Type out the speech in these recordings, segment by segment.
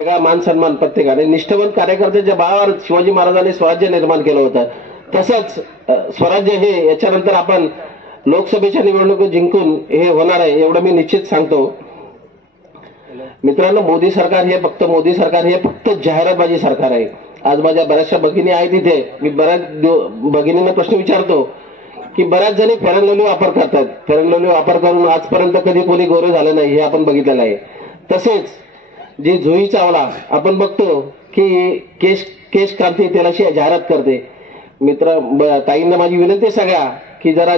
सगळा मान सन्मान प्रत्येकाने निष्ठावंत कार्यकर्त्याच्या बळावर शिवाजी महाराजांनी स्वराज्य निर्माण केलं होतं. तसंच स्वराज्य हे याच्यानंतर आपण लोकसभेच्या निवडणुकीत जिंकून हे होणार आहे एवढं मी निश्चित सांगतो. मित्रांनो, मोदी सरकार हे फक्त जाहिरातबाजी सरकार आहे. आज माझ्या बऱ्याचशा भगिनी आहेत तिथे. मी बऱ्याच भगिनींना प्रश्न विचारतो की बऱ्याच जणी फेअर अँड लवली वापर करतात. फेअर अँड लवली वापर करून आजपर्यंत कधी कोणी गोरं झालं नाही हे आपण बघितलेलं आहे. तसेच जी जुई चावला आपण बघतो की केश क्रांती तेलाची जाहिरात करते. ताईंना माझी विनंती आहे सगळ्या की जरा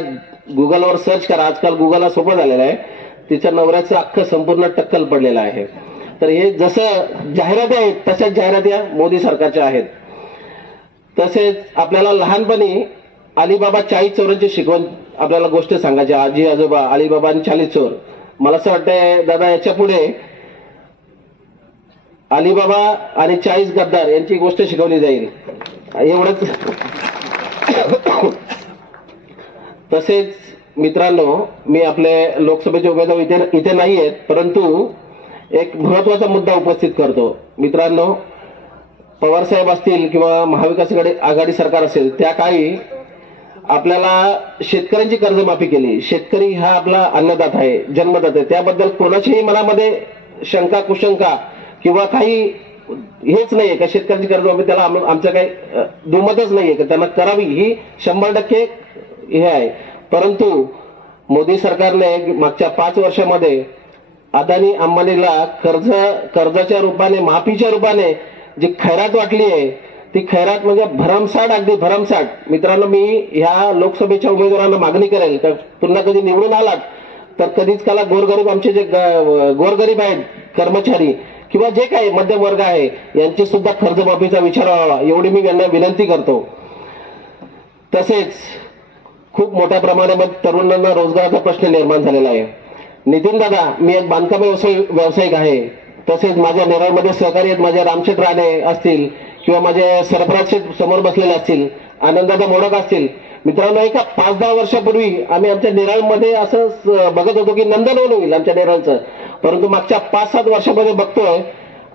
गुगलवर सर्च करा. आजकाल गुगलला सोपं झालेलं आहे. तिच्या नवऱ्याचं अख्खं संपूर्ण टक्कल पडलेलं आहे. तर हे जसं जाहिराती आहेत तशाच जाहिराती मोदी सरकारच्या आहेत. तसेच आपल्याला लहानपणी अलिबाबा 40 चोरांची शिकवण आपल्याला गोष्ट सांगायची. आजी आजोबा अलिबाबा आणि 40 चोर. मला असं वाटतंय दादा याच्या पुढे अलिबाबा आणि 40 गद्दार यांची गोष्ट शिकवली जाईल एवढंच. तसेच मित्रांनो, मी आपले लोकसभेचे उमेदवार इथे नाही आहेत, परंतु एक महत्वाचा मुद्दा उपस्थित करतो. मित्रांनो, पवारसाहेब असतील किंवा महाविकास आघाडी सरकार असेल त्या काळी आपल्याला शेतकऱ्यांची कर्जमाफी केली. शेतकरी हा आपला अन्नदाता आहे, जन्मदाता आहे. त्याबद्दल कोणाच्याही मनामध्ये शंका कुशंका किंवा काही हेच नाहीये का शेतकऱ्यांची कर्जमाफी त्याला आमचं काही दुमतच नाहीये का त्यांना करावी ही 100% हे आहे. परंतु मोदी सरकारने मागच्या 5 वर्षामध्ये अदानी अंबानीला कर्जाच्या रूपाने माफीच्या रूपाने जी खैरात वाटली आहे ती खैरात म्हणजे भरमसाठ, अगदी भरमसाठ. मित्रांनो, मी ह्या लोकसभेच्या उमेदवारांना मागणी करेल तर पुन्हा कधी निवडून आलात तर कधीच काला गोरगरीब आमचे जे गोरगरीब आहेत कर्मचारी किंवा जे काही मध्यम वर्ग आहे यांची सुद्धा कर्जमाफीचा विचार व्हावा एवढी मी यांना विनंती करतो. तसेच खूप मोठ्या प्रमाणामध्ये तरुणांना रोजगाराचा प्रश्न निर्माण झालेला आहे. नितीन दादा, मी एक बांधकाम व्यावसायिक आहे. तसेच माझ्या नेरळमध्ये सहकारी आहेत माझे रामशेठ राणे असतील किंवा माझे सरफराज शेठ समोर बसलेले असतील, आनंददादा मोडक असतील. मित्रांनो, एका 5-10 वर्षापूर्वी आम्ही आमच्या नेरळमध्ये असं बघत होतो की नंदनवन होईल आमच्या नेरळचं. परंतु मागच्या 5-7 वर्षामध्ये बघतोय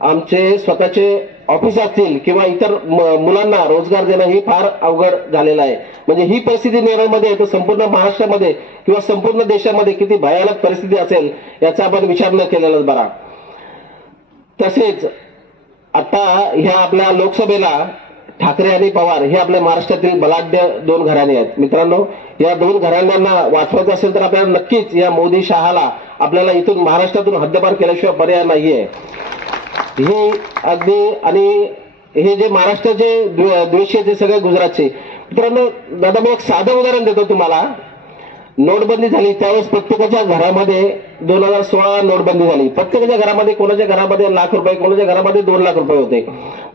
आमचे स्वतःचे ऑफिस असतील किंवा इतर मुलांना रोजगार देणं ही फार अवघड झालेलं आहे. म्हणजे ही परिस्थिती नेरळमध्ये तर संपूर्ण महाराष्ट्रामध्ये किंवा संपूर्ण देशामध्ये किती भयानक परिस्थिती असेल याचा आपण विचार न केलेलाच बरा. तसेच आता ह्या आपल्या लोकसभेला ठाकरे आणि पवार हे आपल्या महाराष्ट्रातील बलाढ्य 2 घराणे आहेत. मित्रांनो, या 2 घराण्यांना वाचवायचं असेल तर आपल्याला नक्कीच या मोदी शहाला आपल्याला इथून महाराष्ट्रातून हद्दपार केल्याशिवाय पर्याय नाहीये. हे अगदी आणि हे जे महाराष्ट्राचे द्वेषी ते सगळे गुजरातचे. मित्रांनो, दादा मी एक साधं उदाहरण देतो तुम्हाला. नोटबंदी झाली त्यावेळेस प्रत्येकाच्या घरामध्ये 2016 नोटबंदी झाली. प्रत्येकाच्या घरामध्ये कोणाच्या घरामध्ये ₹1,00,000 कोणाच्या घरामध्ये ₹2,00,000 होते.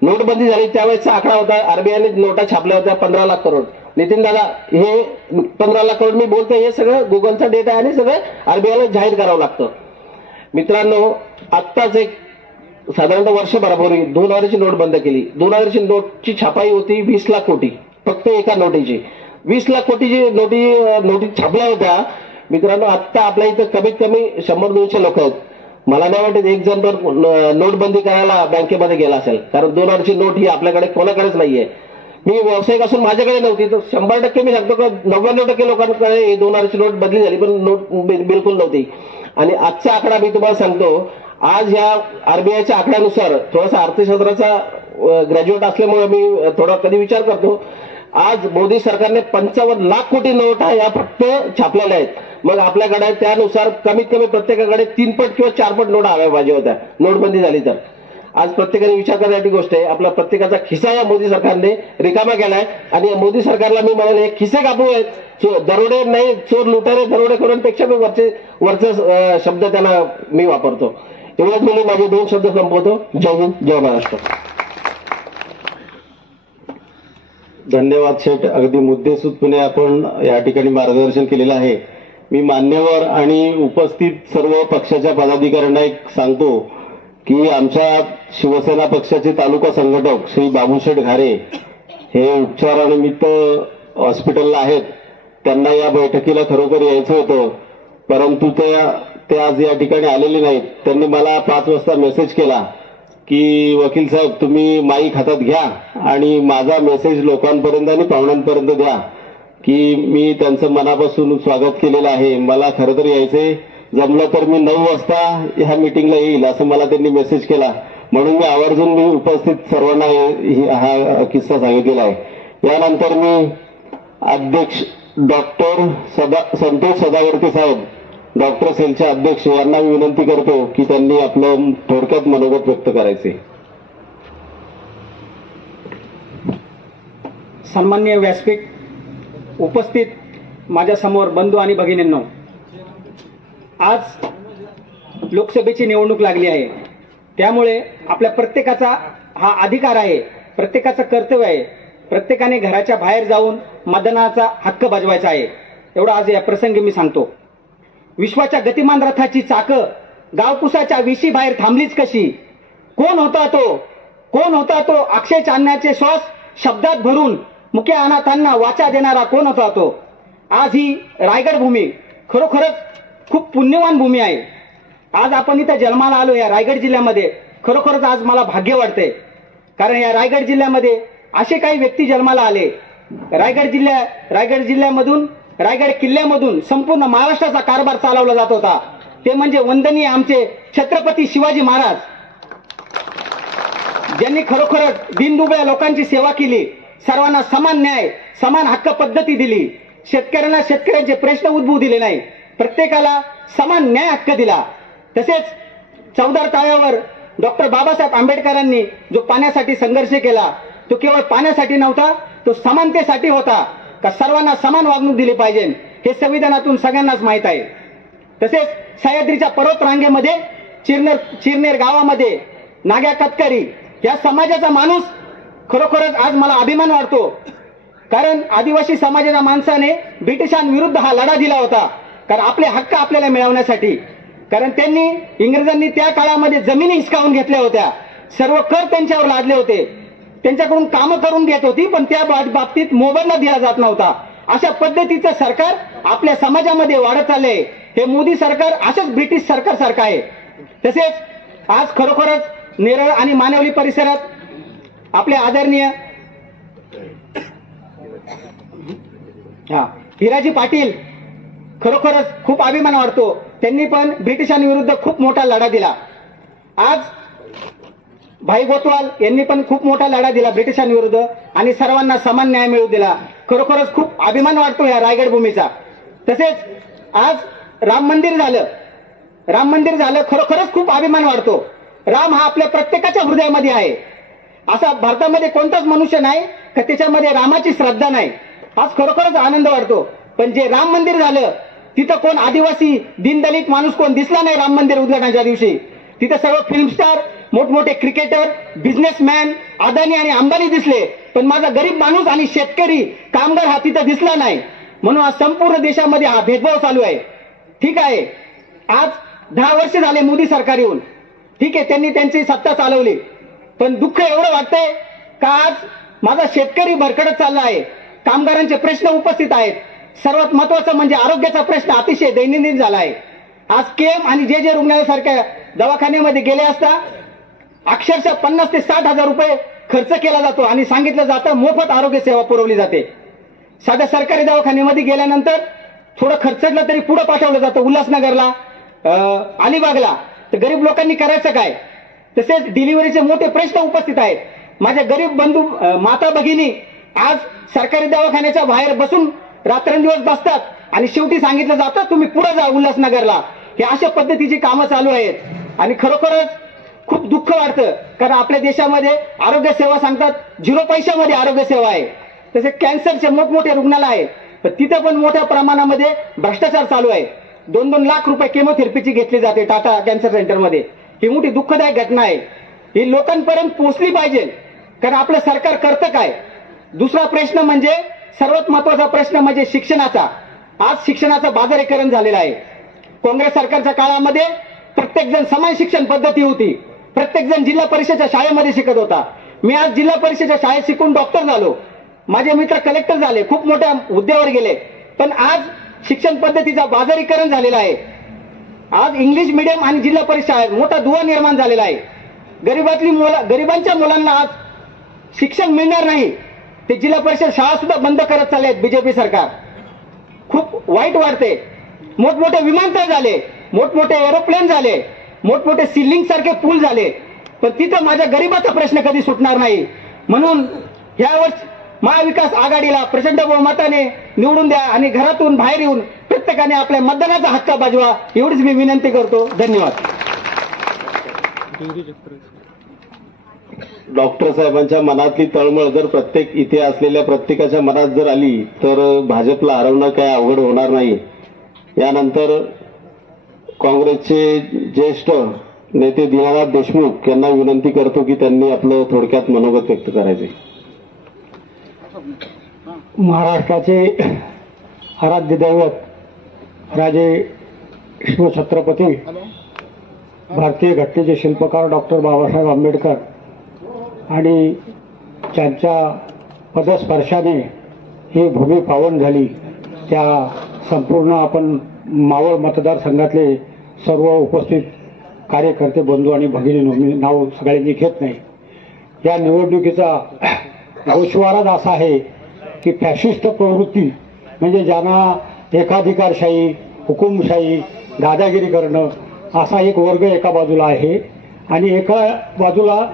नोटबंदी झाली त्यावेळेसचा आकडा होता, आरबीआयने नोटा छापल्या होत्या 15 लाख करोड. नितीन दादा, हे 15 लाख करोड मी बोलतोय हे सगळं गुगलचा डेटा आणि सगळं आरबीआयला जाहीर करावं लागतं. मित्रांनो, आत्ताच एक साधारणतः वर्षभरापूर्वी 2000ची नोट बंद केली. 2000ची नोटची छापाई होती 20 लाख कोटी फक्त एका नोटीची. 20 लाख कोटीची नोटी छापल्या होत्या. मित्रांनो, आता आपल्या इथं कमीत कमी 100-200 लोक आहेत. मला नाही वाटत एक जण तर नोटबंदी करायला बँकेमध्ये गेला असेल, कारण 2000ची नोट ही आपल्याकडे कोणाकडेच नाहीये. मी व्यावसायिक असून माझ्याकडे नव्हती तर 100% मी सांगतो का 99% लोकांकडे 2000ची नोट बदली झाली पण नोट बिलकुल नव्हती. आणि आजचा आकडा मी तुम्हाला सांगतो. आज ह्या आरबीआयच्या आकड्यानुसार थोडासा अर्थशास्त्राचा ग्रॅज्युएट असल्यामुळे मी थोडा कधी विचार करतो. आज मोदी सरकारने 55 लाख कोटी नोटा या फक्त छापलेल्या आहेत. मग आपल्याकडे त्यानुसार कमीत कमी प्रत्येकाकडे 3 पट किंवा 4 पट नोटा हव्या पाहिजे होत्या नोटबंदी झाली तर. आज प्रत्येकाने विचार करण्याची गोष्ट आहे. आपला प्रत्येकाचा खिसा या मोदी सरकारने रिकामा केलाय. आणि या मोदी सरकारला मी म्हणाले हे खिसे कापू आहेत, दरोडे नाही, चोर लुटारे दरोडे करूनपेक्षा मी वरचे शब्द त्यांना मी वापरतो. एवढंच मी माझे 2 शब्द संपवतो. जय हिंद, जय महाराष्ट्र. धन्यवाद शेठ. अगदी मुद्देसूदपणे आपण या ठिकाणी मार्गदर्शन केलेलं आहे. मी मान्यवर आणि उपस्थित सर्व पक्षाच्या पदाधिकाऱ्यांना एक सांगतो की आमच्या शिवसेना पक्षाचे तालुका संघटक श्री बाबूशेठ घारे हे उपचारानिमित्त हॉस्पिटलला आहेत. त्यांना या बैठकीला खरोखर यायचं होतं, परंतु ते आज या ठिकाणी आलेले नाहीत. त्यांनी मला 5 वाजता मेसेज केला की वकील साहेब तुम्ही माईक हातात घ्या आणि माझा मेसेज लोकांपर्यंत आणि पाहुण्यांपर्यंत द्या की मी त्यांचं मनापासून स्वागत केलेलं आहे. मला खरं तर यायचंय, जमलं तर मी 9 वाजता ह्या मीटिंगला येईल असं मला त्यांनी मेसेज केला. म्हणून मी आवर्जून उपस्थित सर्वांना हा किस्सा सांगितलेला आहे. यानंतर मी अध्यक्ष डॉक्टर संतोष सदावर्ते साहेब, डॉक्टर सेलचे अध्यक्ष, यांना विनंती करतो की त्यांनी आपलं थोडक्यात मनोगत व्यक्त करायचे. सन्माननीय व्यासपीठ, उपस्थित माझ्या समोर बंधू आणि भगिनींनो, आज लोकसभेची निवडणूक लागली आहे. त्यामुळे आपल्या प्रत्येकाचा हा अधिकार आहे, प्रत्येकाचं कर्तव्य आहे, प्रत्येकाने घराच्या बाहेर जाऊन मतदानाचा हक्क बजवायचा आहे. एवढं आज या प्रसंगी मी सांगतो. विश्वाच्या गतिमान रथाची चाकं गावकुसाच्या विशी बाहेर थांबलीच कशी? कोण होता तो? कोण होता तो? अक्षय चांदण्याचे श्वास शब्दात भरून मुक्या अनाथांना वाचा देणारा कोण होता तो? आज ही रायगड भूमी खरोखरच खूप पुण्यवान भूमी आहे. आज आपण इथं जन्माला आलो या रायगड जिल्ह्यामध्ये. खरोखरच आज मला भाग्य वाटते, कारण या रायगड जिल्ह्यामध्ये असे काही व्यक्ती जन्माला आले. रायगड जिल्ह्यामधून, रायगड किल्ल्यामधून संपूर्ण महाराष्ट्राचा कारभार चालवला जात होता. ते म्हणजे वंदनीय आमचे छत्रपती शिवाजी महाराज, ज्यांनी खरोखरच दीनदुबळ्या लोकांची सेवा केली, सर्वांना समान न्याय, समान हक्क पद्धती दिली, शेतकऱ्यांना शेतकऱ्यांचे प्रश्न उद्भवू दिले नाही, प्रत्येकाला समान न्याय हक्क दिला. तसेच चौदार तळ्यावर डॉक्टर बाबासाहेब आंबेडकरांनी जो पाण्यासाठी संघर्ष केला, तो केवळ पाण्यासाठी नव्हता, तो समानतेसाठी होता. का सर्वांना समान वागणूक दिली पाहिजे हे संविधानातून सगळ्यांनाच माहीत आहे. तसेच सह्याद्रीच्या पर्वत रांगेमध्ये चिरनेर गावामध्ये नाग्या कतकरी या समाजाचा माणूस, खरोखरच आज मला अभिमान वाटतो, कारण आदिवासी समाजाच्या माणसाने ब्रिटिशांविरुद्ध हा लढा दिला होता, कारण आपले हक्क आपल्याला मिळवण्यासाठी. कारण इंग्रजांनी त्या काळामध्ये जमिनी हिसकावून घेतल्या होत्या, सर्व कर त्यांच्यावर लादले होते, त्यांच्याकडून कामं करून घेत होती, पण त्या बाबतीत मोबदला दिला जात नव्हता. अशा पद्धतीचं सरकार आपल्या समाजामध्ये वाढत चाललंय. हे मोदी सरकार असंच ब्रिटिश सरकार सारखं आहे. तसेच आज खरोखरच नेरळ आणि मानवली परिसरात आपले आदरणीय हिराजी पाटील, खरोखरच खूप अभिमान वाटतो, त्यांनी पण ब्रिटिशांविरुद्ध खूप मोठा लढा दिला. आज भाई गोतवाल यांनी पण खूप मोठा लढा दिला ब्रिटिशांविरुद्ध आणि सर्वांना समान न्याय मिळवून दिला. खरोखरच खूप अभिमान वाटतो या रायगड भूमीचा. तसेच आज राम मंदिर झालं, खरोखरच खूप अभिमान वाटतो. राम हा आपल्या प्रत्येकाच्या हृदयामध्ये आहे. असा भारतामध्ये कोणताच मनुष्य नाही का त्याच्यामध्ये रामाची श्रद्धा नाही. आज खरोखरच आनंद वाटतो. पण जे राम मंदिर झालं, तिथं कोण आदिवासी दीनदलित माणूस कोण दिसला नाही. राम मंदिर उद्घाटनाच्या दिवशी तिथं सर्व फिल्म स्टार, मोठमोठे क्रिकेटर, बिझनेसमॅन, अदानी आणि अंबानी दिसले, पण माझा गरीब माणूस आणि शेतकरी कामगार हा तिथं दिसला नाही. म्हणून आज संपूर्ण देशामध्ये हा भेदभाव चालू आहे. ठीक आहे, आज 10 वर्ष झाले मोदी सरकार येऊन, ठीक आहे, त्यांनी त्यांची सत्ता चालवली, पण दुःख एवढं वाटतंय का आज माझा शेतकरी भरकटत चालला आहे. कामगारांचे प्रश्न उपस्थित आहेत. सर्वात महत्वाचं म्हणजे आरोग्याचा प्रश्न अतिशय दैनंदिन झाला आहे. आज केएम आणि जे रुग्णालयासारख्या दवाखान्यामध्ये गेले असता अक्षरशः 50 ते 60 हजार रुपये खर्च केला जातो आणि सांगितलं जातं मोफत आरोग्य सेवा पुरवली जाते. साध्या सरकारी दवाखान्यामध्ये गेल्यानंतर थोडं खर्चलं तरी पुढे पाठवलं जातं उल्हासनगरला, अलिबागला. तर गरीब लोकांनी करायचं काय? तसेच डिलिव्हरीचे मोठे प्रश्न उपस्थित आहेत. माझ्या गरीब बंधू माता भगिनी आज सरकारी दवाखान्याच्या बाहेर बसून रात्रंदिवस बसतात आणि शेवटी सांगितलं जातं तुम्ही पुढे जा उल्हासनगरला. हे अशा पद्धतीची कामं चालू आहेत आणि खरोखरच खूप दुःख वाटतं, कारण आपल्या देशामध्ये आरोग्य सेवा सांगतात 0 पैशामध्ये आरोग्य सेवा आहे. तसे कॅन्सरचे मोठमोठे रुग्णालय आहे, तर तिथं पण मोठ्या प्रमाणामध्ये भ्रष्टाचार चालू आहे. 2-2 लाख रुपये केमोथेरपीची घेतली जाते टाटा कॅन्सर सेंटरमध्ये. ही मोठी दुःखदायक घटना आहे. ही लोकांपर्यंत पोहोचली पाहिजे, कारण आपलं सरकार करतं काय. दुसरा प्रश्न म्हणजे सर्वात महत्वाचा प्रश्न म्हणजे शिक्षणाचा. आज शिक्षणाचं बाजारीकरण झालेलं आहे. काँग्रेस सरकारच्या काळामध्ये प्रत्येकजण समान शिक्षण पद्धती होती. प्रत्येकजण जिल्हा परिषदेच्या शाळेमध्ये शिकत होता. मी आज जिल्हा परिषदेच्या शाळेत शिकून डॉक्टर झालो. माझे मित्र कलेक्टर झाले, खूप मोठ्या हुद्द्यावर गेले. पण आज शिक्षण पद्धतीचा बाजारीकरण झालेला आहे. आज इंग्लिश मीडियम आणि जिल्हा परिषद शाळेत मोठा दुवा निर्माण झालेला आहे. गरिबांच्या मुलांना आज शिक्षण मिळणार नाही. ते जिल्हा परिषद शाळा सुद्धा बंद करत चालले आहेत बीजेपी सरकार. खूप वाईट वाटते. मोठमोठे विमानतळ झाले, मोठमोठे एरोप्लेन झाले, मोठमोठे सिलिंग सारखे पूल झाले, पण तिथं माझ्या गरिबाचा प्रश्न कधी सुटणार नाही. म्हणून यावर्षी महाविकास आघाडीला प्रचंड बहुमताने निवडून द्या आणि घरातून बाहेर येऊन प्रत्येकाने आपल्या मतदानाचा हक्क बजावा, एवढीच मी विनंती करतो. धन्यवाद. डॉक्टर साहेबांच्या मनातली तळमळ जर इथे असलेल्या प्रत्येकाच्या मनात जर आली तर भाजपला हरवणं काय अवघड होणार नाही. यानंतर काँग्रेसचे ज्येष्ठ नेते दीनानाथ देशमुख यांना विनंती करतो की त्यांनी आपलं थोडक्यात मनोगत व्यक्त करायचे. महाराष्ट्राचे आराध्य दैवत राजे शिवछत्रपती भारतीय घटनेचे शिल्पकार डॉक्टर बाबासाहेब आंबेडकर आणि त्यांच्या पदस्पर्शाने ही भूमी पावन झाली. त्या संपूर्ण आपण मावळ मतदारसंघातले सर्व उपस्थित कार्यकर्ते बंधू आणि भगिनी नाव सगळ्यांनी घेत नाही. या निवडणुकीचा गोषवाराच असा आहे की फॅशिस्ट प्रवृत्ती म्हणजे ज्यांना एकाधिकारशाही, हुकुमशाही, दादागिरी करणं असा एक वर्ग एका बाजूला आहे आणि एका बाजूला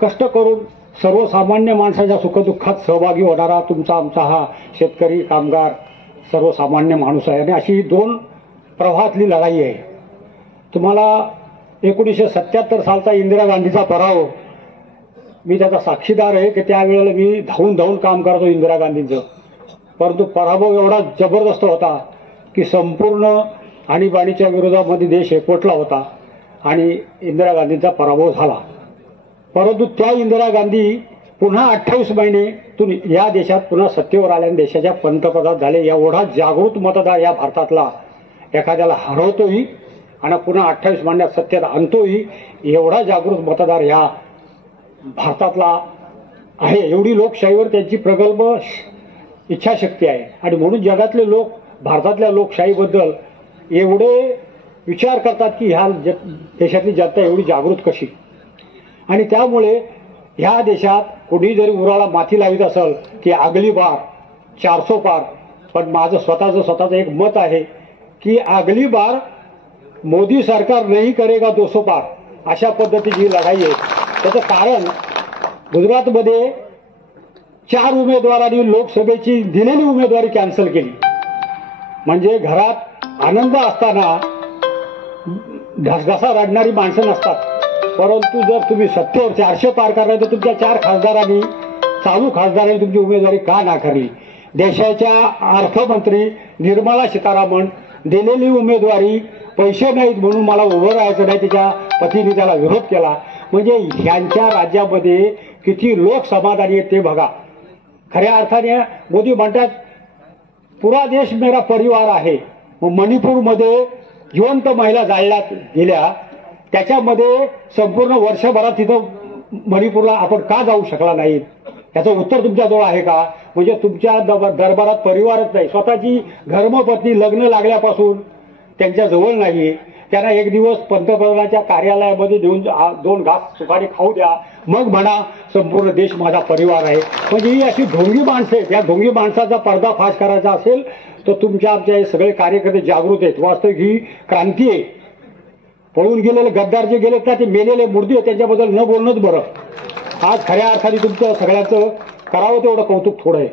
कष्ट करून सर्वसामान्य माणसाच्या सुखदुःखात सहभागी होणारा तुमचा आमचा हा शेतकरी, कामगार, सर्वसामान्य माणूस आहे. आणि अशी दोन प्रवाहातली लढाई आहे. तुम्हाला 1977 सालचा इंदिरा गांधीचा पराभव मी त्याचा साक्षीदार आहे की त्यावेळेला मी धावून काम करतो इंदिरा गांधींचं, परंतु पराभव एवढा जबरदस्त होता की संपूर्ण आणीबाणीच्या विरोधामध्ये देश एकवटला होता आणि इंदिरा गांधींचा पराभव झाला. परंतु त्या इंदिरा गांधी पुन्हा 28 महिनेतून या देशात पुन्हा सत्तेवर आल्याने देशाच्या पंतप्रधान झाले. एवढा जागृत मतदार या भारतातला एखाद्याला हरवतोही आणि पुन्हा 28 महिन्यात सत्तेत आणतोही. एवढा जागृत मतदार या भारतातला आहे. एवढी लोकशाहीवर त्यांची प्रगल्भ इच्छाशक्ती आहे आणि म्हणून जगातले लोक भारतातल्या लोकशाहीबद्दल एवढे विचार करतात की ह्या देशातली जनता एवढी जागृत कशी. आणि त्यामुळे ह्या देशात कोणी जरी उराला माथी लावित असेल की अगली बार 400 पार, पण माझं स्वतःचं एक मत आहे की अगली बार मोदी सरकार नहीं करेगा 200 पार, अशा पद्धतीची लढाई आहे. त्याचं कारण गुजरातमध्ये 4 उमेदवारांनी लोकसभेची दिलेली उमेदवारी कॅन्सल केली. म्हणजे घरात आनंद असताना घसघसा रडणारी माणसं नसतात. परंतु जर तुम्ही सत्तेवर 400 पार करणार तर तुमच्या 4 खासदारांनी, चालू खासदारांनी तुमची उमेदवारी का नाकारली. देशाच्या अर्थमंत्री निर्मला सीतारामन दिलेली उमेदवारी पैसे नाहीत म्हणून मला उभं राहायचं नाही, तिच्या पतीने त्याला विरोध केला. म्हणजे ह्यांच्या राज्यामध्ये किती लोक समाधानी आहेत ते बघा. खऱ्या अर्थाने मोदी म्हणतात पुरा देश मेरा परिवार आहे. मग मणिपूरमध्ये जिवंत महिला जाळण्यात गेल्या, त्याच्यामध्ये संपूर्ण वर्षभरात तिथं मणिपूरला आपण का जाऊ शकला नाही, याचं उत्तर तुमच्याजवळ आहे का. म्हणजे तुमच्या दरबारात परिवारच नाही. स्वतःची धर्मपत्नी लग्न लागल्यापासून त्यांच्या जवळ नाही. त्यांना एक दिवस पंतप्रधानाच्या कार्यालयामध्ये देऊन 2 घास सुपारी खाऊ द्या, मग म्हणा संपूर्ण देश माझा परिवार आहे. म्हणजे ही अशी ढोंगी माणसं आहेत. या ढोंगी माणसाचा पर्दाफाश करायचा असेल तर तुमच्या आमच्या हे सगळे कार्यकर्ते जागृत आहेत. वास्तविक ही क्रांती आहे. पळून गेलेले गद्दार जे गेलेत ना, ते मेलेले मुर्दे त्यांच्याबद्दल न बोलणंच बरं. आज खऱ्या अर्थाने तुमचं सगळ्यांचं करावं तेवढं कौतुक थोडं आहे.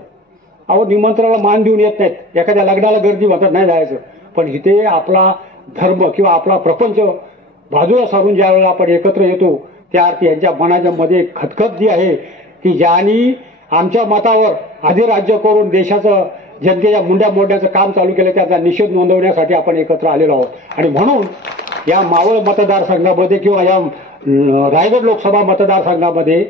अहो, निमंत्रणाला मान देऊन येत नाहीत. एखाद्या लग्नाला गर्दी म्हणतात नाही जायचं, पण इथे आपला धर्म किंवा आपला प्रपंच बाजूला सारून ज्या वेळेला आपण एकत्र येतो त्या अर्थी यांच्या मनाच्या मध्ये खतखत जी आहे की ज्यांनी आमच्या मतावर अधिराज्य करून देशाचं जनतेच्या मुंड्या मोडण्याचं काम चालू केलं त्याचा निषेध नोंदवण्यासाठी आपण एकत्र आलेलो आहोत. आणि म्हणून या मावळ मतदारसंघामध्ये किंवा या रायगड लोकसभा मतदारसंघामध्ये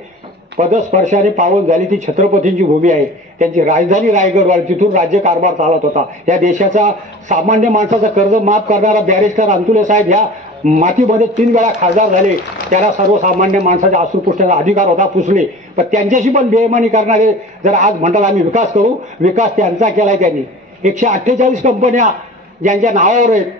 पदस्पर्शाने पावन झाली ती छत्रपतींची भूमी आहे. त्यांची राजधानी रायगडवर, तिथून राज्यकारभार चालत होता. या देशाचा सामान्य माणसाचं कर्ज माफ करणारा बॅरिस्टर अंतुले साहेब ह्या मातीमध्ये 3 वेळा खासदार झाले. त्याला सर्वसामान्य माणसाच्या अश्रुपुष्टाचा अधिकार होता, पुसले. पण त्यांच्याशी पण बेईमानी करणारे जर आज म्हणतात आम्ही विकास करू, विकास त्यांचा केलाय त्यांनी. 148 कंपन्या ज्यांच्या नावावर आहेत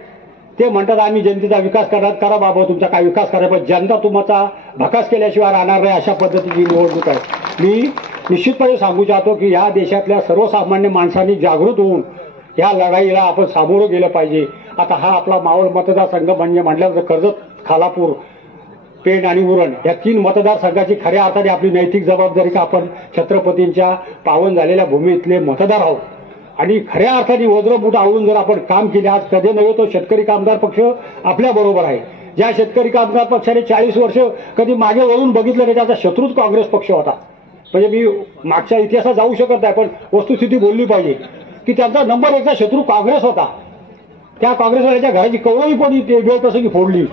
ते म्हणतात आम्ही जनतेचा विकास करणार, करा बाबा तुमचा काय विकास करा, पण जनता तुमचा भकास केल्याशिवाय राहणार नाही, अशा पद्धतीची निवडणूक आहे. मी निश्चितपणे सांगू इच्छितो की या देशातल्या सर्वसामान्य माणसांनी जागृत होऊन या लढाईला आपण सामोरं गेलं पाहिजे. आता हा आपला मावळ मतदारसंघ म्हणजे म्हटल्यानंतर कर्जत, खालापूर, पेण आणि उरण या 3 मतदारसंघाची खऱ्या अर्थाने आपली नैतिक जबाबदारी का आपण छत्रपतींच्या पावन झालेल्या भूमीतले मतदार आहोत आणि खऱ्या अर्थाने वज्रमुठ आवळून जर आपण काम केले, आज कधी नव्हे तो शेतकरी कामगार पक्ष आपल्या बरोबर आहे. ज्या शेतकरी कामगार पक्षाने 40 वर्ष कधी मागे वळून बघितलं नाही, त्याचा शत्रूच काँग्रेस पक्ष होता. म्हणजे मी मागच्या इतिहासात जाऊ शकत नाही, पण वस्तुस्थिती बोलली पाहिजे की त्यांचा नंबर 1चा शत्रू काँग्रेस होता. त्या काँग्रेसवाल्याच्या घराची कवळी पण वेळप्रसंगी फोडली.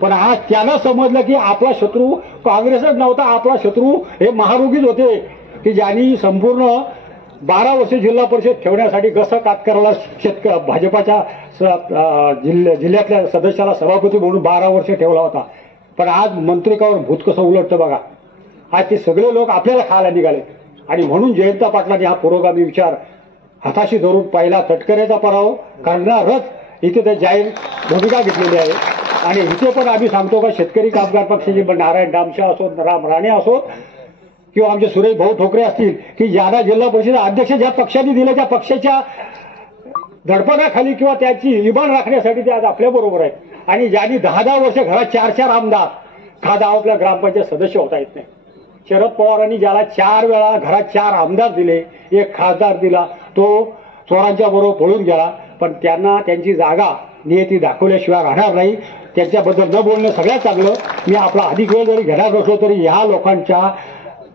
पण आज त्यानं समजलं की आपला शत्रू काँग्रेसच नव्हता, आपला शत्रू हे महारोगीच होते की ज्यांनी संपूर्ण 12 वर्ष जिल्हा परिषद ठेवण्यासाठी गस कातकराला भाजपाच्या जिल्ह्यातल्या सदस्याला सभापती म्हणून 12 वर्ष ठेवला होता. पण आज मंत्रिकावर भूत कसं उलटतं बघा. आज ते सगळे लोक आपल्याला खायला निघाले आणि म्हणून जयंत पाटलांनी हा पुरोगामी विचार हाताशी धरून पहिला तटकरेचा पराभव करणारच इथे ते जाहीर भूमिका घेतलेली आहे. आणि इथे पण आम्ही सांगतो का शेतकरी कामगार पक्षाचे नारायण डामशा असो, राम राणे असो किंवा आमचे सुरेश भाऊ ठोकरे असतील की ज्यांना जिल्हा परिषद अध्यक्ष ज्या पक्षाने दिले त्या पक्षाच्या दडपणाखाली किंवा त्याची इमान राखण्यासाठी ते आज आपल्या बरोबर आहेत. आणि ज्यांनी 10-10 वर्ष घरात 4-4 आमदार खादा आपल्या ग्रामपंचायत सदस्य होता येत नाही. शरद पवारांनी ज्याला 4 वेळा घरात 4 आमदार दिले, 1 खासदार दिला, तो चोरांच्या बरोबर पळून गेला. पण त्यांना त्यांची जागा नियती दाखवल्याशिवाय राहणार नाही. त्यांच्याबद्दल न बोलणं सगळ्यात चांगलं. मी आपला अधिक वेळ जरी घेणार नसलो तरी ह्या लोकांच्या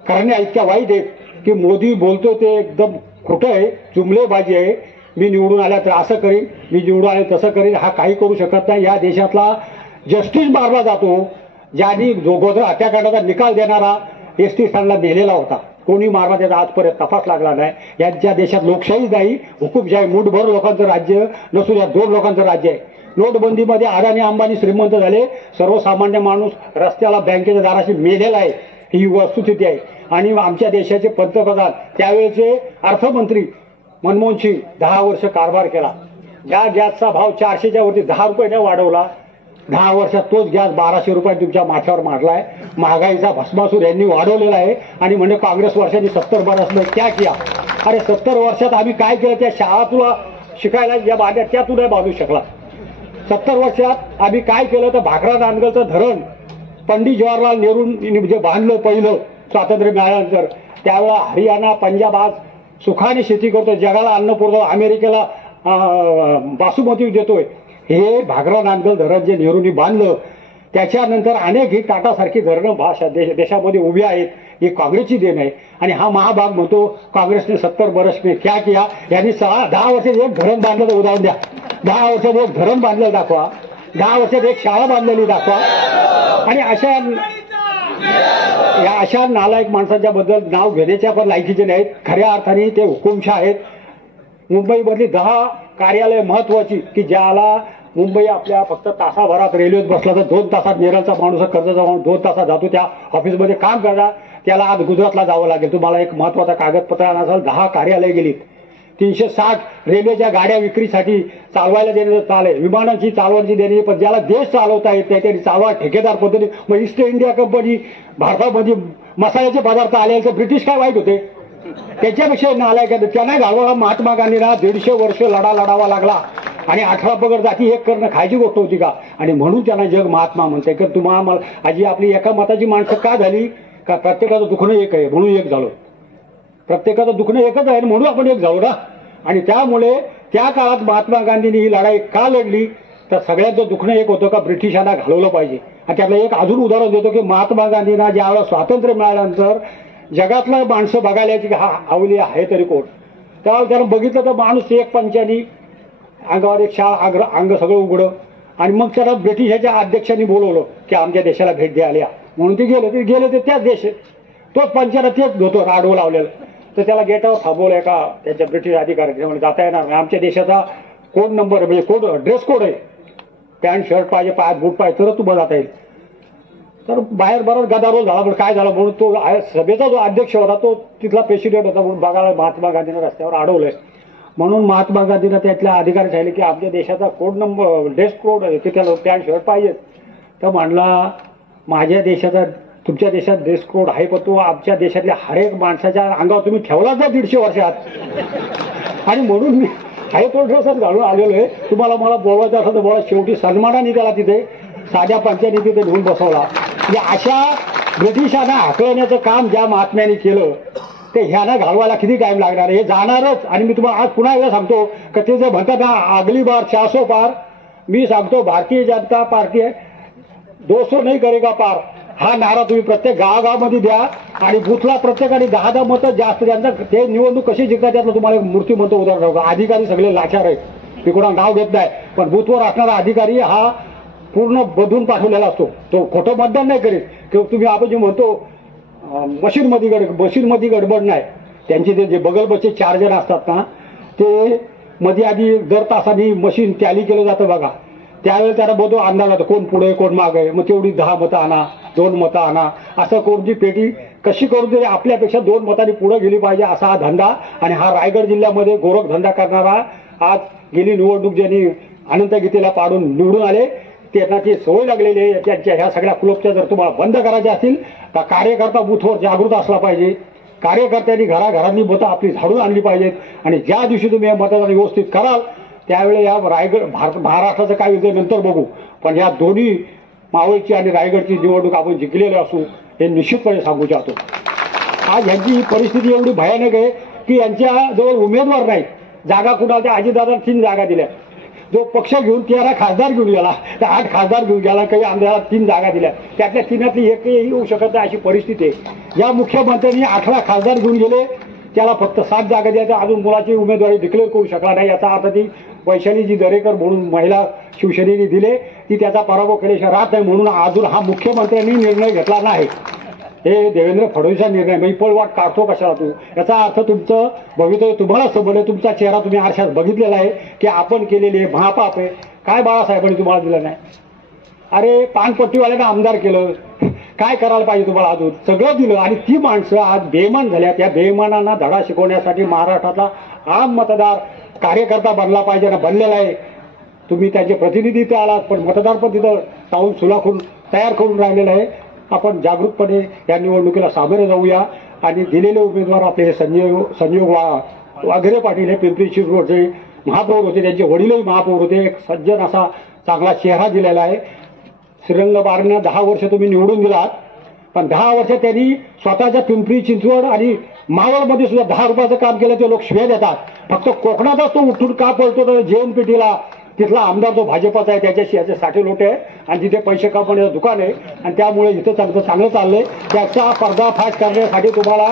करण्या इतक्या वाईट आहेत की मोदी बोलतो ते एकदम खोटं आहे, जुमलेबाजी आहे. मी निवडून आल्या तर असं करीन, मी निवडून आले तसं करीन, हा काही करू शकत नाही. या देशातला जस्टिस मारला जातो. ज्यांनी गोधरा हत्याकांडाचा निकाल देणारा एसटी स्टँडला नेलेला होता, कोणी मारला त्याचा आजपर्यंत तपास लागला नाही. यांच्या देशात लोकशाही नाही, हुकुमशाही. मूठभर लोकांचं राज्य नसून या 2 लोकांचं राज्य आहे. नोटबंदीमध्ये अडाणी अंबानी श्रीमंत झाले, सर्वसामान्य माणूस रस्त्याला बँकेच्या दाराशी मेलेला आहे. ही वस्तुस्थिती आहे. आणि आमच्या देशाचे पंतप्रधान त्यावेळेचे अर्थमंत्री मनमोहन सिंग 10 वर्ष कारभार केला. ज्या गॅसचा भाव 400च्या वरती 10 रुपयाने वाढवला, 10 वर्षात तोच गॅस 1200 रुपये तुमच्या माथ्यावर मारलाय. महागाईचा भस्मासूर यांनी वाढवलेला आहे. आणि म्हणजे काँग्रेस वर्षांनी 70 बरस में क्या किया. अरे 70 वर्षात आम्ही काय केलं? त्या शाळा तुला शिकायला ज्या बांधल्या त्या तू नाही बांधू शकला. 70 वर्षात आम्ही काय केलं तर भाकरा नांदगलचं धरण पंडित जवाहरलाल नेहरूंनी जे बांधलं पहिलं स्वातंत्र्य मिळाल्यानंतर, त्यावेळेला हरियाणा, पंजाब आज सुखाने शेती करतो, जगाला अन्न पुरवतो, अमेरिकेला बासुमती देतोय. हे भाकरा नांदगल धरण जे नेहरूंनी बांधलं त्याच्यानंतर अनेक ही टाटासारखी धरणं देशामध्ये उभी आहेत. ही काँग्रेसची देण आहे. आणि हा महाभाग म्हणतो काँग्रेसने 70 बरस में क्या किया. यांनी 10 वर्षात एक धरण बांधलं तर उदाहरण द्या. 10 वर्षात एक धरण बांधलं दाखवा, 10 वर्षात एक शाळा बांधलेली दाखवा. आणि अशा नालायक माणसांच्या बद्दल नाव घेण्याच्या पण लायकीचे नाहीत. खऱ्या अर्थाने ते हुकुमशाह आहेत. मुंबईमधली 10 कार्यालय महत्वाची की ज्याला मुंबई आपल्या फक्त तासाभरात रेल्वेत बसला तर 2 तासात नेरळचा माणूस, कर्जचा माणूस 2 तासात जातो त्या ऑफिसमध्ये काम करणार. त्याला आज गुजरातला जावं लागेल. तुम्हाला एक महत्वाचा कागदपत्र आणाल. 10 कार्यालय गेलीत. 360 रेल्वेच्या गाड्या विक्रीसाठी चालवायला देण्याचं चाल आहे. विमानांची चालवायची देणे, पण ज्याला देश चालवता येत नाही त्यांनी चालवा ठेकेदार पद्धती. मग ईस्ट इंडिया कंपनी भारतामध्ये मसाल्याचे पदार्थ आले तर ब्रिटिश काय वाईट होते? त्याच्यापेक्षा नालायक त्यांना घालवायला महात्मा गांधींना 150 वर्ष लढावा लागला. आणि 18 पगड जाती एक करणं खायची गोष्ट होती का? आणि म्हणून त्यांना जग महात्मा म्हणते. की तुम्हाला आजी आपली एका मताची माणसं का झाली? का प्रत्येकाचं दुखणं एक आहे म्हणून एक झालो. प्रत्येकाचं दुखणं एकच आहे म्हणून आपण एक झालो ना. आणि त्यामुळे त्या काळात महात्मा गांधींनी ही लढाई का लढली तर सगळ्यांचं दुखणं एक होतं का ब्रिटिशांना घालवलं पाहिजे. आणि त्याला एक अजून उदाहरण देतो की महात्मा गांधींना ज्यावेळेला स्वातंत्र्य मिळाल्यानंतर जगातलं माणसं बघायला यायची की हा अवली आहे तरी कोण. त्यावेळेला त्यानं बघितलं तर माणूस एक पंचानी अंगावर एक शाळ अंग सगळं उघडं. आणि मग त्याला ब्रिटिशाच्या अध्यक्षांनी बोलवलं की आमच्या देशाला भेट द्यायला म्हणून ते गेले ते त्याच देश तोच पंचायत तेच होतो राडवं लावलेलं. तर त्याला गेटावर थांबवलं का त्याच्या ब्रिटिश अधिकाऱ्यांनी. म्हणजे जाता येणार नाही. आमच्या देशाचा कोड नंबर म्हणजे कोड ड्रेस कोड आहे. पॅन्ट शर्ट पाहिजे, पायात बूट पाहिजे तरच तुम्हाला जाता येईल. तर बाहेर बराच गदारोळ झाला. पण काय झालं म्हणून तो सभेचा जो अध्यक्ष होता तो तिथला प्रेसिडेंट होता म्हणून बघायला महात्मा गांधींना रस्त्यावर अडवलंय. म्हणून महात्मा गांधींना त्यातल्या अधिकारी सांगितले की आपल्या देशाचा कोड नंबर ड्रेस कोड ते त्याला पॅन्ट शर्ट पाहिजेत. तर म्हणला माझ्या देशाचा तुमच्या देशात ड्रेस कोड आहे, पण तो आमच्या देशातल्या हरेक माणसाच्या अंगावर तुम्ही ठेवलाच जा 150 वर्षात. आणि म्हणून मी आहे तो ड्रेसच घालून आलेलो आहे. तुम्हाला मला बोलवायचं असं तर बोला. शेवटी सन्मानाने त्याला तिथे साध्या पंचाने तिथे घेऊन बसवला. म्हणजे अशा ब्रिटिशांना हाकलण्याचं काम ज्या महात्म्याने केलं ते ह्यानं घालवायला किती टाइम लागणार हे जाणारच. आणि मी तुम्हाला आज पुन्हा एकदा सांगतो की ते जे म्हणतात ना अगली बार 400 पार, मी सांगतो भारतीय जनता पार्टी 200 नाही करेगा पार हा नारा तुम्ही प्रत्येक गावागावामध्ये द्या. आणि बुथला प्रत्येकाने 10 मतं जास्त त्यांना ते निवडणूक कशी जिंकतात त्यातलं तुम्हाला एक मूर्तिमंत उदाहरण सांगतो. अधिकारी सगळे लाचार आहेत, मी कोणा नाव घेत नाही, पण बुथवर असणारा अधिकारी हा पूर्ण बदलून पाठवलेला असतो. तो खोटं मतदान नाही करीत किंवा तुम्ही आपण जे म्हणतो मशीनमध्ये गडबड नाही. त्यांचे ते जे बगलबच्चे 4 जण असतात ना ते मध्ये आधी दर तासाने मशीन टॅली केलं जातं बघा. त्यावेळेस त्याला बघतो अंदाज जातो कोण पुढे कोण मागे. मग तेवढी 10 मतं आणा 2 मतं आणा असं करून जी पेटी कशी करून तरी आपल्यापेक्षा 2 मतांनी पुढे गेली पाहिजे असा हा धंदा. आणि हा रायगड जिल्ह्यामध्ये गोरख धंदा करणारा आज गेली निवडणूक ज्यांनी अनंत गीतेला पाडून निवडून आले त्यांना ती सवय लागलेली आहे. त्यांच्या ह्या सगळ्या क्लबच्या जर तुम्हाला बंद करायच्या असतील तर कार्यकर्ता बूथवर जागृत असला पाहिजे. कार्यकर्त्यांनी घराघरांनी मतं आपली झाडून आणली पाहिजेत. आणि ज्या दिवशी तुम्ही या मतदान व्यवस्थित कराल त्यावेळी या महाराष्ट्राचं काय होईल नंतर बघू, पण या दोन्ही मावळची आणि रायगडची निवडणूक आपण जिंकलेली असू हे निश्चितपणे सांगू इच्छितो. आज यांची परिस्थिती एवढी भयानक आहे की यांच्याजवळ उमेदवार नाहीत. जागा कुणाच्या अजितदादा 3 जागा दिल्या. जो पक्ष घेऊन 13 खासदार घेऊन गेला तर 8 खासदार घेऊन गेला. काही आमदाराला 3 जागा दिल्या. त्यातल्या 3तली एकही येऊ शकत नाही अशी परिस्थिती आहे. या मुख्यमंत्र्यांनी 18 खासदार घेऊन गेले, त्याला फक्त 7 जागा द्यायच्या. अजून मुलाची उमेदवारी डिक्लेअर करू शकला नाही. याचा अर्थ ती वैशालीजी दरेकर म्हणून महिला शिवसेनेने दिले ती त्याचा पराभव केल्याशिवाय राहत नाही. म्हणून अजून हा मुख्यमंत्र्यांनी निर्णय घेतला नाही. हे देवेंद्र फडणवीसचा निर्णय. मी पळवाट काढतो कशाला तू. याचा अर्थ तुमचं भवितव्य तुम्हाला समजलं. तुमचा चेहरा तुम्ही आरशात बघितलेला आहे की आपण केलेले महापाप आहे. काय बाळासाहेबांनी तुम्हाला दिलं नाही. अरे पानपट्टीवाल्यांना आमदार केलं, काय करायला पाहिजे तुम्हाला अजून. सगळं दिलं आणि ती माणसं आज बेईमान झाल्या. त्या बेईमानांना धडा शिकवण्यासाठी महाराष्ट्रातला आम मतदार कार्यकर्ता बनला पाहिजे ना बनलेला आहे. तुम्ही त्याचे प्रतिनिधी तिथे आलात पण मतदार पण तिथं जाऊन सुलाखून तयार करून राहिलेलं आहे. आपण जागृतपणे या निवडणुकीला सामोरे जाऊया आणि दिलेले उमेदवार आपले संयोग वाघेरे पाटील हे पिंपरी चिंचवडचे महापौर होते, त्यांचे वडीलही महापौर होते. एक सज्जन असा चांगला चेहरा दिलेला आहे. श्रीरंग बारनं 10 वर्ष तुम्ही निवडून दिलात, पण 10 वर्ष त्यांनी स्वतःच्या पिंपरी चिंचवड आणि मावळमध्ये सुद्धा 10 रुपयाचं काम केलं. ते लोक शिव्या देतात. फक्त कोकणातच तो उठून का पळतो तर जेएनपीटीला तिथला आमदार जो भाजपचा आहे त्याच्याशी याचे 60 लोटे आहे आणि तिथे पैसे कापण्याचं दुकान आहे आणि त्यामुळे इथं चांगलं चाललंय. त्याचा पर्दाफाश करण्यासाठी तुम्हाला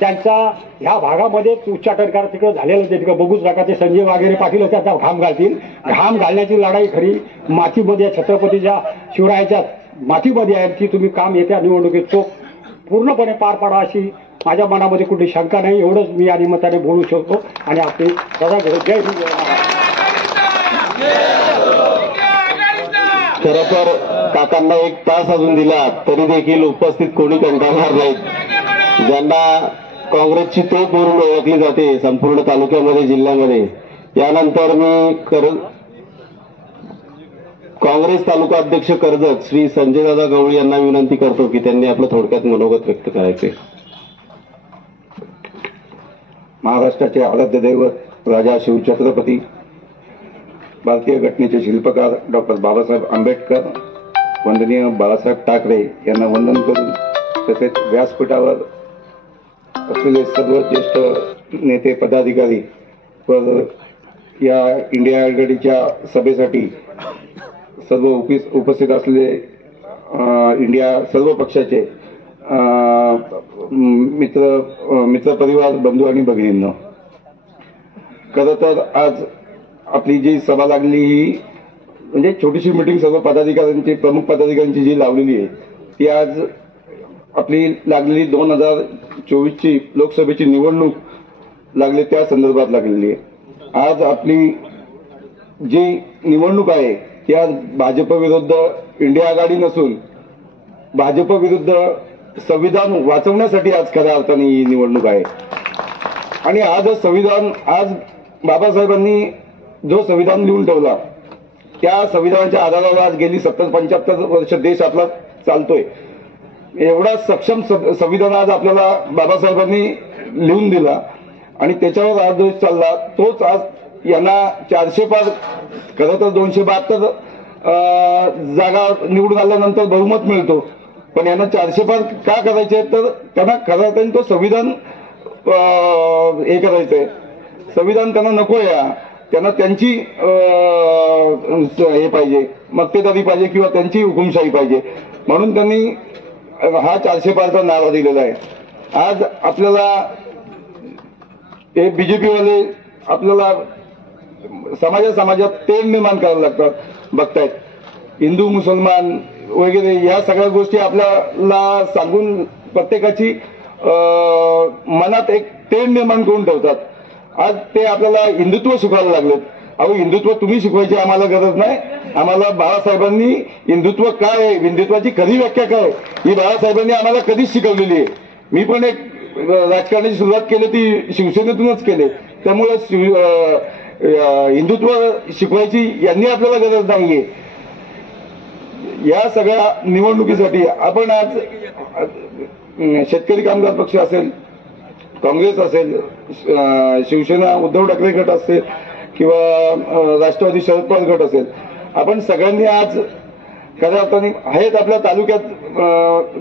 त्यांचा ह्या भागामध्ये उच्चाटन करा. तिकडे झालेलं ते तिकडे बघूच नका. ते संजय वाघेरे पाटील त्याचा घाम घालतील. घाम घालण्याची लढाई खरी मातीमध्ये छत्रपतीच्या शिवरायाच्या मातीमध्ये आहे. ती तुम्ही काम येत्या निवडणुकीत तो पूर्णपणे पार पाडा अशी माझ्या मनामध्ये कुठली शंका नाही. एवढंच मी आणि मताने बोलू शकतो आणि आपली सदा जय हिंद. खरं तर काकांना 1 तास अजून दिला तरी देखील उपस्थित कोणी कंटाळणार नाहीत. ज्यांना काँग्रेसची तोफ म्हणून ओळखली जाते संपूर्ण तालुक्यामध्ये जिल्ह्यामध्ये. यानंतर मी काँग्रेस तालुका अध्यक्ष कर्जत श्री संजयदादा गवळी यांना विनंती करतो की त्यांनी आपलं थोडक्यात मनोगत व्यक्त करायचे. महाराष्ट्राचे आराध्य दैवत राजा शिवछत्रपती भारतीय घटनेचे शिल्पकार डॉक्टर बाबासाहेब आंबेडकर वंदनीय बाळासाहेब ठाकरे यांना वंदन करून तसेच व्यासपीठावर असलेले सर्व ज्येष्ठ नेते पदाधिकारी व या इंडिया आघाडीच्या सभेसाठी सर्व उपस्थित असलेले इंडिया सर्व पक्षाचे मित्रपरिवार बंधू आणि भगिनींनो, खरं तर आज आपली जी सभा लागली ही म्हणजे छोटीशी मिटिंग सर्व पदाधिकाऱ्यांची प्रमुख पदाधिकाऱ्यांची जी लावलेली आहे ती आज आपली लागलेली 2024ची लोकसभेची निवडणूक लागली त्या संदर्भात लागलेली आहे. आज आपली जी निवडणूक आहे ती आज भाजप विरुद्ध इंडिया आघाडी नसून भाजप विरुद्ध संविधान वाचवण्यासाठी आज खऱ्या अर्थाने ही निवडणूक आहे. आणि आज संविधान आज बाबासाहेबांनी जो संविधान लिहून ठेवला त्या संविधानाच्या आधारावर आज गेली 70-75 वर्ष देश आपला चालतोय. एवढा सक्षम संविधान आज आपल्याला बाबासाहेबांनी लिहून दिला आणि त्याच्यावर आज देश चालला. तोच आज यांना 400 पार, खरं तर 272 जागा निवडून आल्यानंतर बहुमत मिळतो, पण यांना 400 पार का करायचे तर त्यांना खरं अर्थाने तो संविधान हे करायचंय. संविधान त्यांना नको या, त्यांना त्यांची हे पाहिजे, मक्तेदारी पाहिजे किंवा त्यांची हुकुमशाही पाहिजे, म्हणून त्यांनी हा 400 पारचा नारा दिलेला आहे. आज आपल्याला हे बीजेपीवाले आपल्याला समाजात तेढ निर्माण करायला लागतात. बघतायत हिंदू मुसलमान वगैरे या सगळ्या गोष्टी आपल्याला सांगून प्रत्येकाची मनात एक तेढ निर्माण करून ठेवतात. आज ते आपल्याला हिंदुत्व शिकवायला लागलेत. अहो, हिंदुत्व तुम्ही शिकवायची आम्हाला गरज नाही. आम्हाला बाळासाहेबांनी हिंदुत्व काय आहे, हिंदुत्वाची खरी व्याख्या काय ही बाळासाहेबांनी आम्हाला कधीच शिकवलेली आहे. मी पण एक राजकारणाची सुरुवात केली ती शिवसेनेतूनच केली, त्यामुळे हिंदुत्व शिकवायची यांनी आपल्याला गरज नाहीये. या सगळ्या निवडणुकीसाठी आपण आज शेतकरी कामगार पक्ष असेल, काँग्रेस असेल, शिवसेना उद्धव ठाकरे गट असेल किंवा राष्ट्रवादी शरद पवार गट असेल, आपण सगळ्यांनी आज खऱ्या अर्थाने आहेत आपल्या तालुक्यात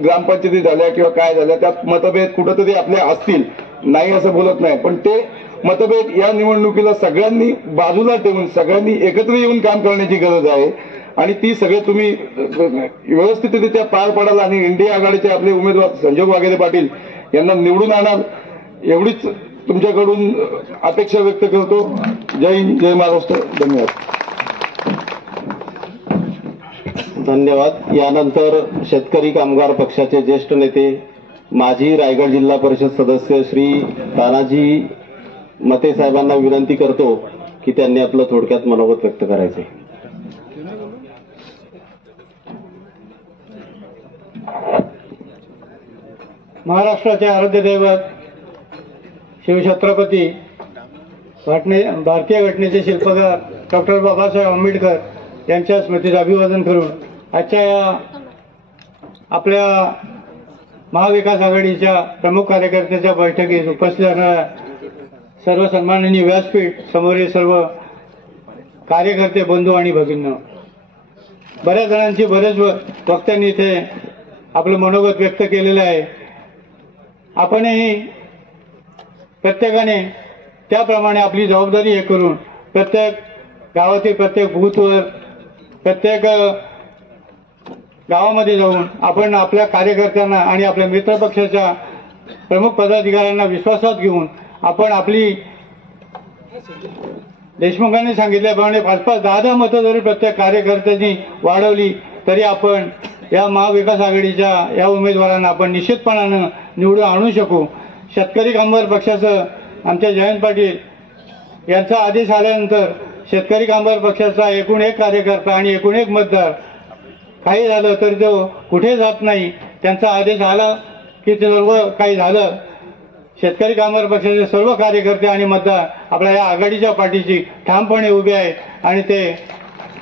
ग्रामपंचायती झाल्या किंवा काय झाल्या त्यात मतभेद कुठंतरी आपले असतील, नाही असं बोलत नाही, पण ते मतभेद या निवडणुकीला सगळ्यांनी बाजूला ठेवून सगळ्यांनी एकत्र येऊन काम करण्याची गरज आहे आणि ती सगळे तुम्ही व्यवस्थितरित्या पार पडाल आणि इंडिया आघाडीचे आपले उमेदवार संजोग वाघेरे पाटील यांना निवडून आणाल एवढीच तुमच्याकडून अपेक्षा व्यक्त करतो. जय हिंद, जय महाराष्ट्र. धन्यवाद. धन्यवाद. यानंतर शेतकरी कामगार पक्षाचे ज्येष्ठ नेते माजी रायगड जिल्हा परिषद सदस्य श्री तानाजी मते साहेबांना विनंती करतो की त्यांनी आपलं थोडक्यात मनोगत व्यक्त करायचे. महाराष्ट्राचे आराध्य दैवत शिवछत्रपती भारतीय घटनेचे शिल्पकार डॉक्टर बाबासाहेब आंबेडकर यांच्या स्मृतीचं अभिवादन करून आजच्या या आपल्या महाविकास आघाडीच्या प्रमुख कार्यकर्त्याच्या बैठकीत उपस्थित असणाऱ्या सर्व सन्माननीय व्यासपीठ समोरील सर्व कार्यकर्ते बंधू आणि भगिनी, बऱ्याच जणांची बरेच वक्त्यांनी इथे आपलं मनोगत व्यक्त केलेलं आहे. आपणही प्रत्येकाने त्याप्रमाणे आपली जबाबदारी हे करून प्रत्येक गावातील प्रत्येक बूथवर प्रत्येक गावामध्ये जाऊन आपण आपल्या कार्यकर्त्यांना आणि आपल्या मित्रपक्षाच्या प्रमुख पदाधिकाऱ्यांना विश्वासात घेऊन आपण आपली देशमुखांनी सांगितल्याप्रमाणे 5-5, 10-10 मतं जरी प्रत्येक कार्यकर्त्यांनी वाढवली तरी आपण या महाविकास आघाडीच्या या उमेदवारांना आपण निश्चितपणानं निवडून आणू शकू. शेतकरी कामगार पक्षाचं आमच्या जयंत पाटील यांचा आदेश आल्यानंतर शेतकरी कामगार पक्षाचा एकूण एक कार्यकर्ता आणि एकूण एक मतदार काही झालं तरी तो कुठे जात नाही. त्यांचा आदेश आला की ते सर्व काही झालं. शेतकरी कामगार पक्षाचे सर्व कार्यकर्ते आणि मतदार आपल्या या आघाडीच्या पाठीशी ठामपणे उभे आहेत आणि ते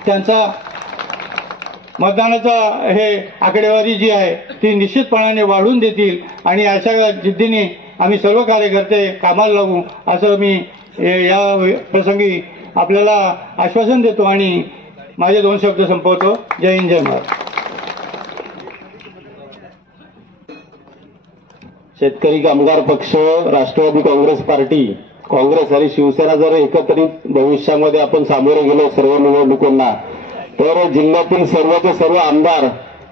त्यांचा मतदानाचा हे आकडेवारी जी आहे ती निश्चितपणाने वाढवून देतील आणि अशा जिद्दीने आम्ही सर्व कार्यकर्ते कामाला लागू असं मी या प्रसंगी आपल्याला आश्वासन देतो आणि माझे 2 शब्द संपवतो. जय हिंद, जय महाराष्ट्र. शेतकरी कामगार पक्ष, राष्ट्रवादी काँग्रेस पार्टी, काँग्रेस आणि शिवसेना जर एकत्रित भविष्यामध्ये आपण सामोरे गेलो सर्व निवडणुकांना तर जिल्ह्यातील सर्वचे सर्व आमदार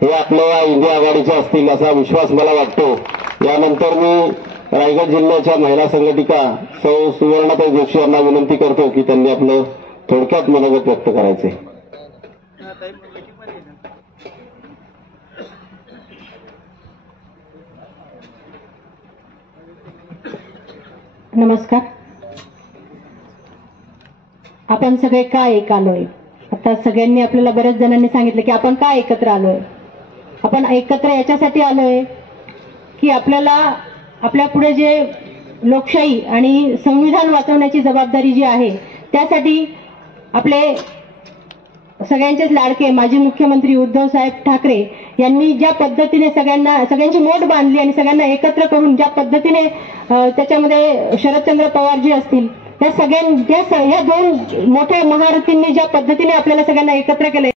हे आपल्या इंडिया आघाडीचे असतील असा विश्वास मला वाटतो. यानंतर मी रायगड जिल्ह्याच्या महिला संघटिका सौ सुवर्णाताई जोशी यांना विनंती करतो की त्यांनी आपलं थोडक्यात मनोगत व्यक्त करायचे. नमस्कार. आपण सगळे का एक आलोय? आता सगळ्यांनी आपल्याला बऱ्याच जणांनी सांगितलं की आपण का एकत्र आलोय. आपण एकत्र याच्यासाठी आलोय की आपल्याला आपल्या पुढे जे लोकशाही आणि संविधान वाचवण्याची जबाबदारी जी आहे त्यासाठी आपले सगळ्यांचेच लाडके माजी मुख्यमंत्री उद्धव साहेब ठाकरे यांनी ज्या पद्धतीने सगळ्यांची मोठ बांधली आणि सगळ्यांना एकत्र करून ज्या पद्धतीने त्याच्यामध्ये शरदचंद्र पवार जी असतील त्या या दोन मोठ्या महारथींनी ज्या पद्धतीने आपल्याला सगळ्यांना एकत्र केले